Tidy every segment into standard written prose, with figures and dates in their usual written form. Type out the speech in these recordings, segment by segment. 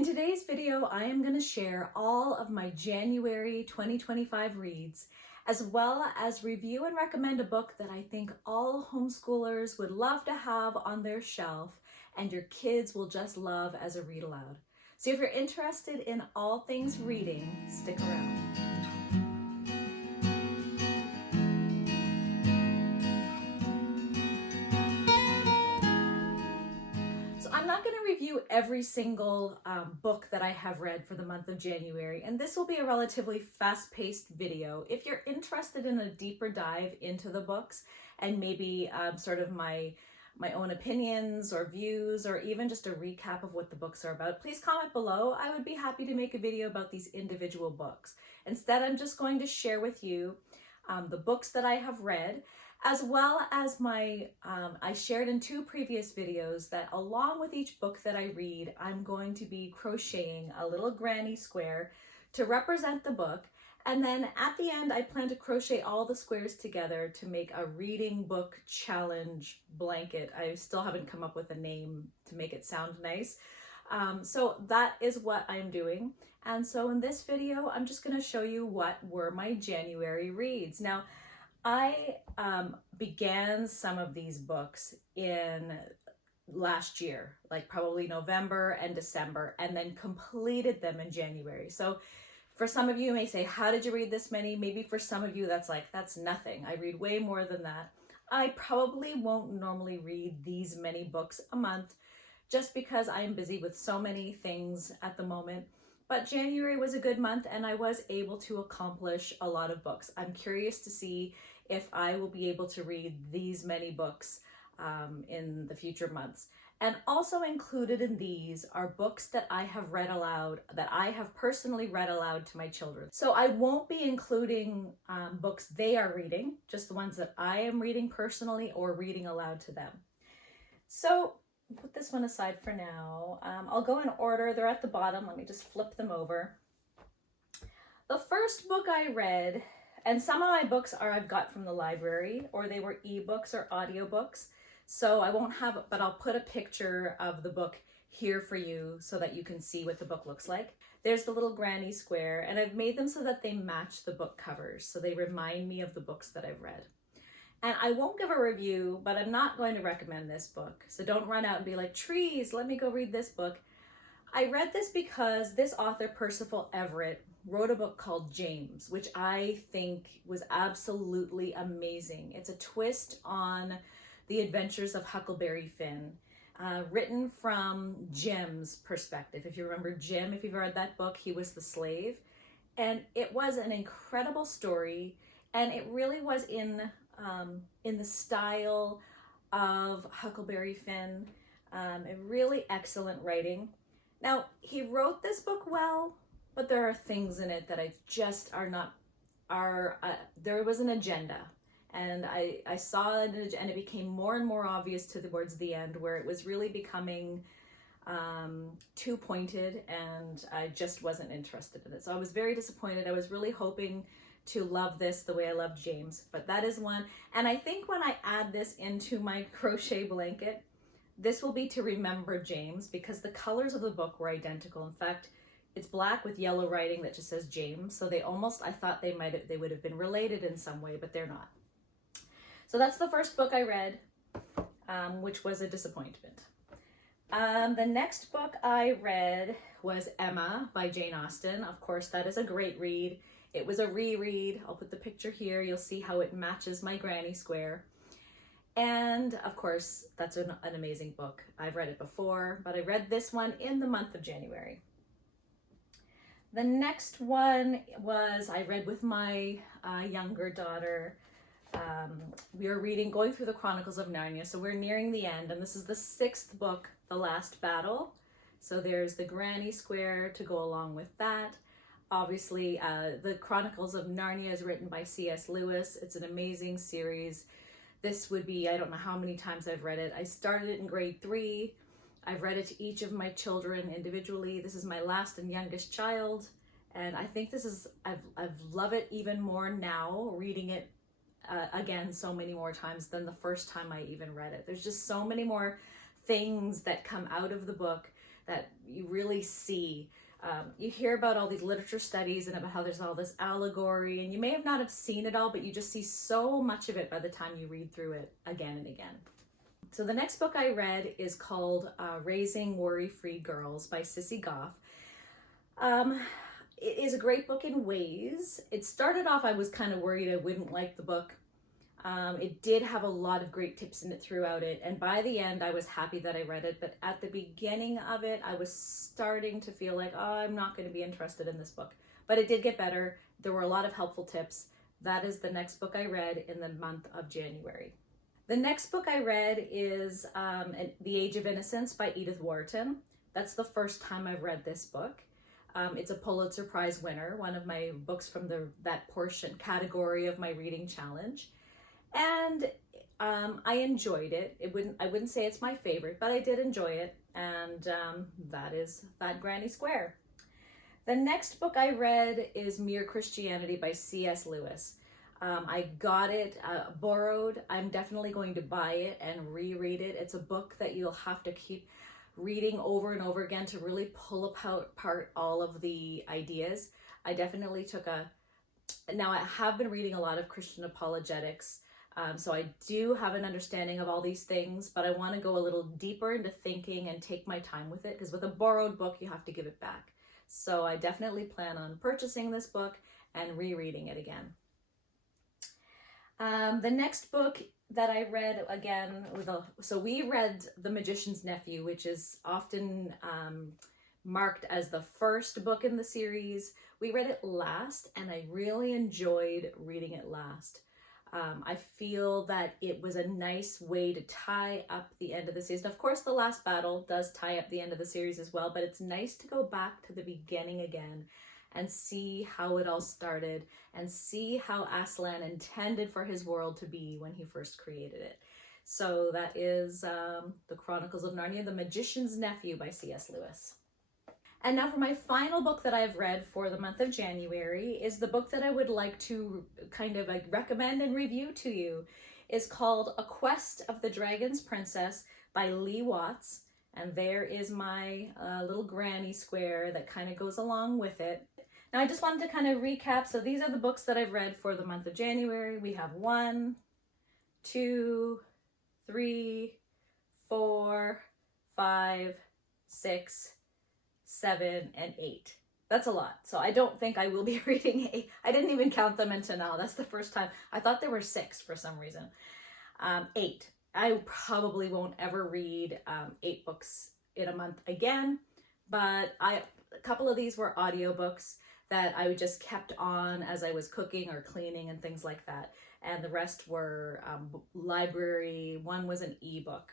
In today's video, I am going to share all of my January 2025 reads, as well as review and recommend a book that I think all homeschoolers would love to have on their shelf and your kids will just love as a read aloud. So if you're interested in all things reading, stick around. I'm not going to review every single book that I have read for the month of January, and this will be a relatively fast-paced video. If you're interested in a deeper dive into the books and maybe sort of my own opinions or views, or even just a recap of what the books are about, please comment below. I would be happy to make a video about these individual books. Instead, I'm just going to share with you the books that I have read, as well as I shared in two previous videos that along with each book that I read, I'm going to be crocheting a little granny square to represent the book. And then at the end, I plan to crochet all the squares together to make a reading book challenge blanket. I still haven't come up with a name to make it sound nice. So that is what I'm doing. And so in this video, I'm just going to show you what were my January reads. Now, I began some of these books in last year, like probably November and December, and then completed them in January. So for some of you may say, how did you read this many? Maybe for some of you that's nothing. I read way more than that. I probably won't normally read these many books a month just because I am busy with so many things at the moment. But January was a good month and I was able to accomplish a lot of books. I'm curious to see if I will be able to read these many books in the future months. And also included in these are books that I have read aloud, that I have personally read aloud to my children. So I won't be including books they are reading, just the ones that I am reading personally or reading aloud to them. So put this one aside for now. I'll go in order. They're at the bottom. Let me just flip them over. The first book I read, and some of my books I've got from the library, or they were ebooks or audiobooks. So I won't have, but I'll put a picture of the book here for you so that you can see what the book looks like. There's the little granny square, and I've made them so that they match the book covers. So they remind me of the books that I've read. And I won't give a review, but I'm not going to recommend this book. So don't run out and be like, trees, let me go read this book. I read this because this author, Percival Everett, wrote a book called James, which I think was absolutely amazing. It's a twist on the adventures of Huckleberry Finn, written from Jim's perspective. If you remember Jim, if you've read that book, he was the slave. And it was an incredible story, and it really was in the style of Huckleberry Finn. A really excellent writing. Now, he wrote this book well, but there are things in it that I just there was an agenda. And I saw it, and it became more and more obvious towards the end, where it was really becoming too pointed, and I just wasn't interested in it. So I was very disappointed. I was really hoping to love this the way I loved James, but that is one. And I think when I add this into my crochet blanket, this will be to remember James, because the colors of the book were identical. In fact, it's black with yellow writing that just says James. So they almost, I thought they would have been related in some way, but they're not. So that's the first book I read, which was a disappointment. The next book I read was Emma by Jane Austen. Of course, that is a great read. It was a reread. I'll put the picture here. You'll see how it matches my granny square. And of course, that's an amazing book. I've read it before, but I read this one in the month of January. The next one I read with my younger daughter. We are going through the Chronicles of Narnia, so we're nearing the end, and this is the 6th book, The Last Battle. So there's the granny square to go along with that. Obviously, the Chronicles of Narnia is written by C.S. Lewis. It's an amazing series. This would be, I don't know how many times I've read it. I started it in grade 3. I've read it to each of my children individually. This is my last and youngest child, and I think I've loved it even more now, reading it again so many more times than the first time I even read it. There's just so many more things that come out of the book that you really see. You hear about all these literature studies and about how there's all this allegory, and you may have not have seen it all, but you just see so much of it by the time you read through it again and again. So the next book I read is called Raising Worry-Free Girls by Sissy Goff. It is a great book in ways. It started off, I was kind of worried I wouldn't like the book. It did have a lot of great tips in it throughout it, and by the end I was happy that I read it, but at the beginning of it I was starting to feel like, oh, I'm not going to be interested in this book. But it did get better. There were a lot of helpful tips. That is the next book I read in the month of January. The next book I read is The Age of Innocence by Edith Wharton. That's the first time I've read this book. It's a Pulitzer Prize winner, one of my books from that portion category of my reading challenge. And I enjoyed it. I wouldn't say it's my favorite, but I did enjoy it. And that is that Granny Square. The next book I read is Mere Christianity by C.S. Lewis. I got it borrowed. I'm definitely going to buy it and reread it. It's a book that you'll have to keep reading over and over again to really pull apart all of the ideas. I definitely now I have been reading a lot of Christian apologetics. So I do have an understanding of all these things, but I want to go a little deeper into thinking and take my time with it, because with a borrowed book, you have to give it back. So I definitely plan on purchasing this book and rereading it again. The next book that I read again, so we read The Magician's Nephew, which is often marked as the first book in the series. We read it last, and I really enjoyed reading it last. I feel that it was a nice way to tie up the end of the series. Of course, the last battle does tie up the end of the series as well, but it's nice to go back to the beginning again and see how it all started and see how Aslan intended for his world to be when he first created it. So that is The Chronicles of Narnia, The Magician's Nephew by C.S. Lewis. And now for my final book that I've read for the month of January is the book that I would like to kind of recommend and review to you. It's called A Quest of the Dragon's Princess by Lee Watts. And there is my little granny square that kind of goes along with it. Now I just wanted to kind of recap. So these are the books that I've read for the month of January. We have 1, 2, 3, 4, 5, 6, 7, and 8. That's a lot. So I don't think I will be reading 8. I didn't even count them until now. That's the first time. I thought there were 6 for some reason. 8. I probably won't ever read 8 books in a month again, but a couple of these were audiobooks that I just kept on as I was cooking or cleaning and things like that. And the rest were library. One was an ebook.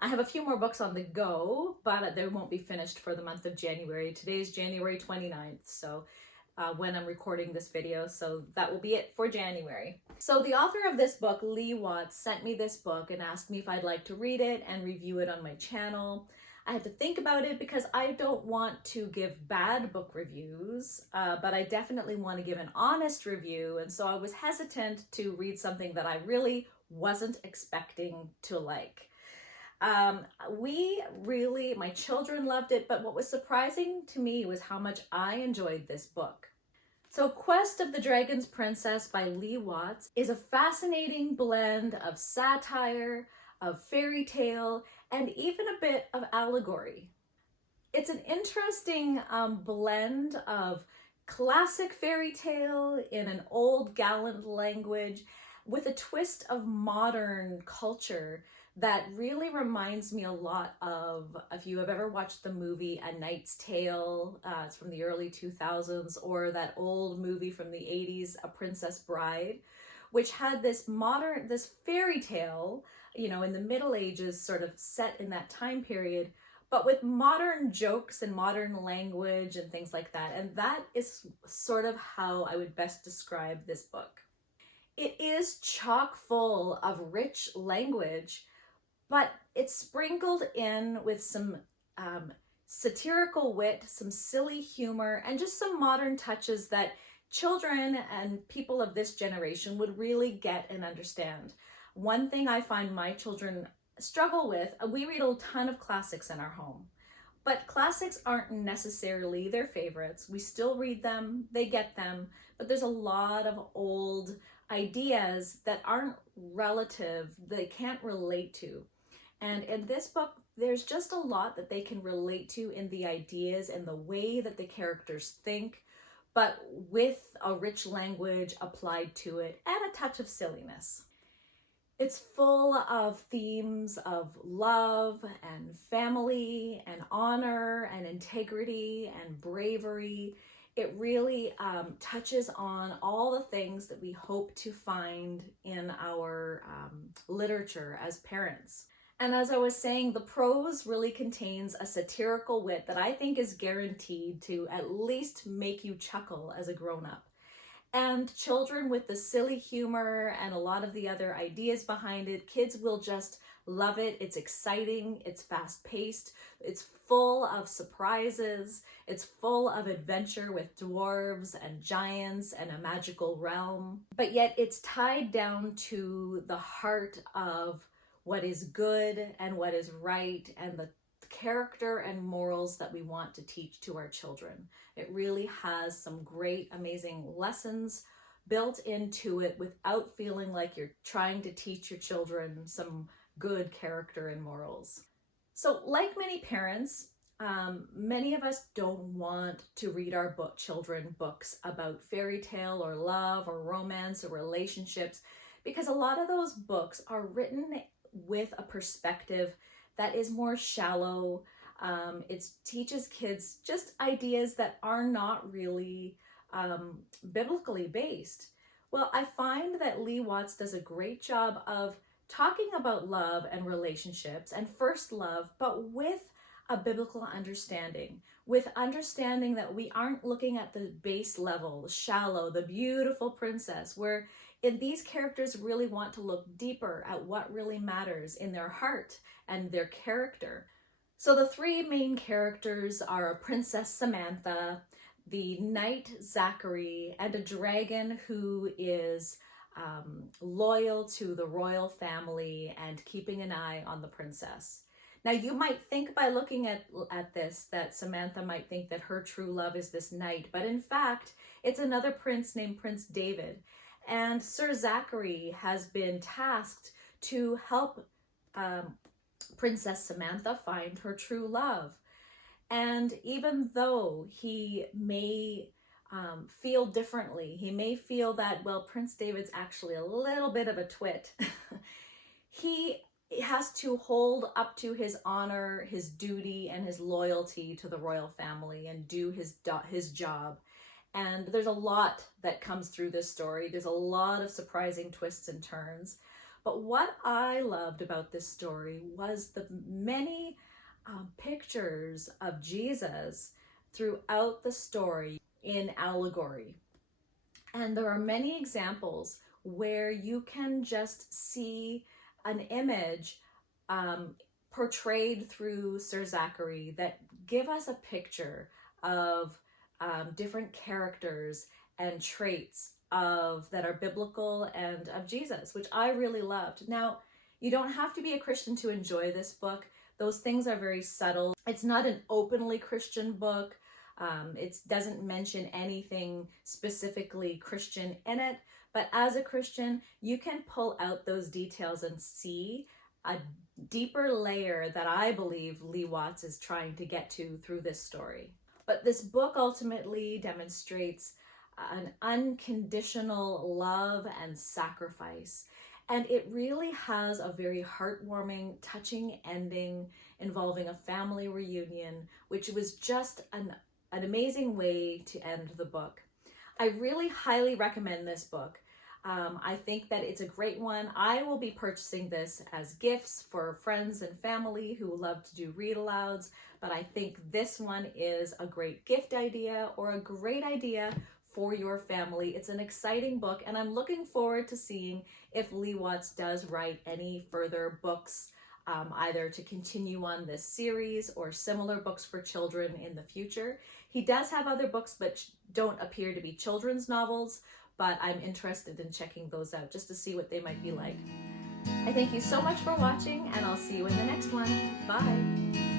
I have a few more books on the go, but they won't be finished for the month of January. Today's January 29th, so when I'm recording this video, so that will be it for January. So the author of this book, Lee Watts, sent me this book and asked me if I'd like to read it and review it on my channel. I had to think about it because I don't want to give bad book reviews, but I definitely want to give an honest review, and so I was hesitant to read something that I really wasn't expecting to like. My children loved it, but what was surprising to me was how much I enjoyed this book. So Quest of the Dragon's Princess by Lee Watts is a fascinating blend of satire, of fairy tale, and even a bit of allegory. It's an interesting blend of classic fairy tale in an old gallant language with a twist of modern culture that really reminds me a lot of, if you have ever watched the movie A Knight's Tale, it's from the early 2000s, or that old movie from the 80s, A Princess Bride, which had this fairy tale, in the Middle Ages, sort of set in that time period, but with modern jokes and modern language and things like that. And that is sort of how I would best describe this book. It is chock full of rich language, but it's sprinkled in with some satirical wit, some silly humor, and just some modern touches that children and people of this generation would really get and understand. One thing I find my children struggle with, we read a ton of classics in our home. But classics aren't necessarily their favorites. We still read them, they get them, but there's a lot of old ideas that aren't relative, they can't relate to. And in this book, there's just a lot that they can relate to in the ideas and the way that the characters think, but with a rich language applied to it and a touch of silliness. It's full of themes of love and family and honor and integrity and bravery. It really touches on all the things that we hope to find in our literature as parents. And as I was saying, the prose really contains a satirical wit that I think is guaranteed to at least make you chuckle as a grown-up. And children with the silly humor and a lot of the other ideas behind it, kids will just love it. It's exciting, it's fast-paced, it's full of surprises, it's full of adventure with dwarves and giants and a magical realm. But yet it's tied down to the heart of what is good and what is right and the character and morals that we want to teach to our children. It really has some great, amazing lessons built into it without feeling like you're trying to teach your children some good character and morals. So like many parents, many of us don't want to read our children books about fairy tale or love or romance or relationships, because a lot of those books are written with a perspective that is more shallow. It teaches kids just ideas that are not really biblically based. Well, I find that Lee Watts does a great job of talking about love and relationships and first love, but with a biblical understanding, with understanding that we aren't looking at the base level, the shallow, the beautiful princess, where these characters really want to look deeper at what really matters in their heart and their character. So the three main characters are Princess Samantha, the knight Zachary, and a dragon who is loyal to the royal family and keeping an eye on the princess. Now you might think by looking at this that Samantha might think that her true love is this knight, but in fact it's another prince named Prince David. And Sir Zachary has been tasked to help Princess Samantha find her true love. And even though he may feel differently, he may feel that, well, Prince David's actually a little bit of a twit, he has to hold up to his honor, his duty, and his loyalty to the royal family and do his job. And there's a lot that comes through this story. There's a lot of surprising twists and turns. But what I loved about this story was the many pictures of Jesus throughout the story in allegory. And there are many examples where you can just see an image portrayed through Sir Zachary that give us a picture of different characters and traits that are biblical and of Jesus, which I really loved. Now, you don't have to be a Christian to enjoy this book. Those things are very subtle. It's not an openly Christian book. It doesn't mention anything specifically Christian in it, but as a Christian, you can pull out those details and see a deeper layer that I believe Lee Watts is trying to get to through this story. But this book ultimately demonstrates an unconditional love and sacrifice. And it really has a very heartwarming, touching ending involving a family reunion, which was just an amazing way to end the book. I really highly recommend this book. I think that it's a great one. I will be purchasing this as gifts for friends and family who love to do read-alouds, but I think this one is a great gift idea or a great idea for your family. It's an exciting book, and I'm looking forward to seeing if Lee Watts does write any further books, either to continue on this series or similar books for children in the future. He does have other books but don't appear to be children's novels, but I'm interested in checking those out just to see what they might be like. I thank you so much for watching, and I'll see you in the next one. Bye!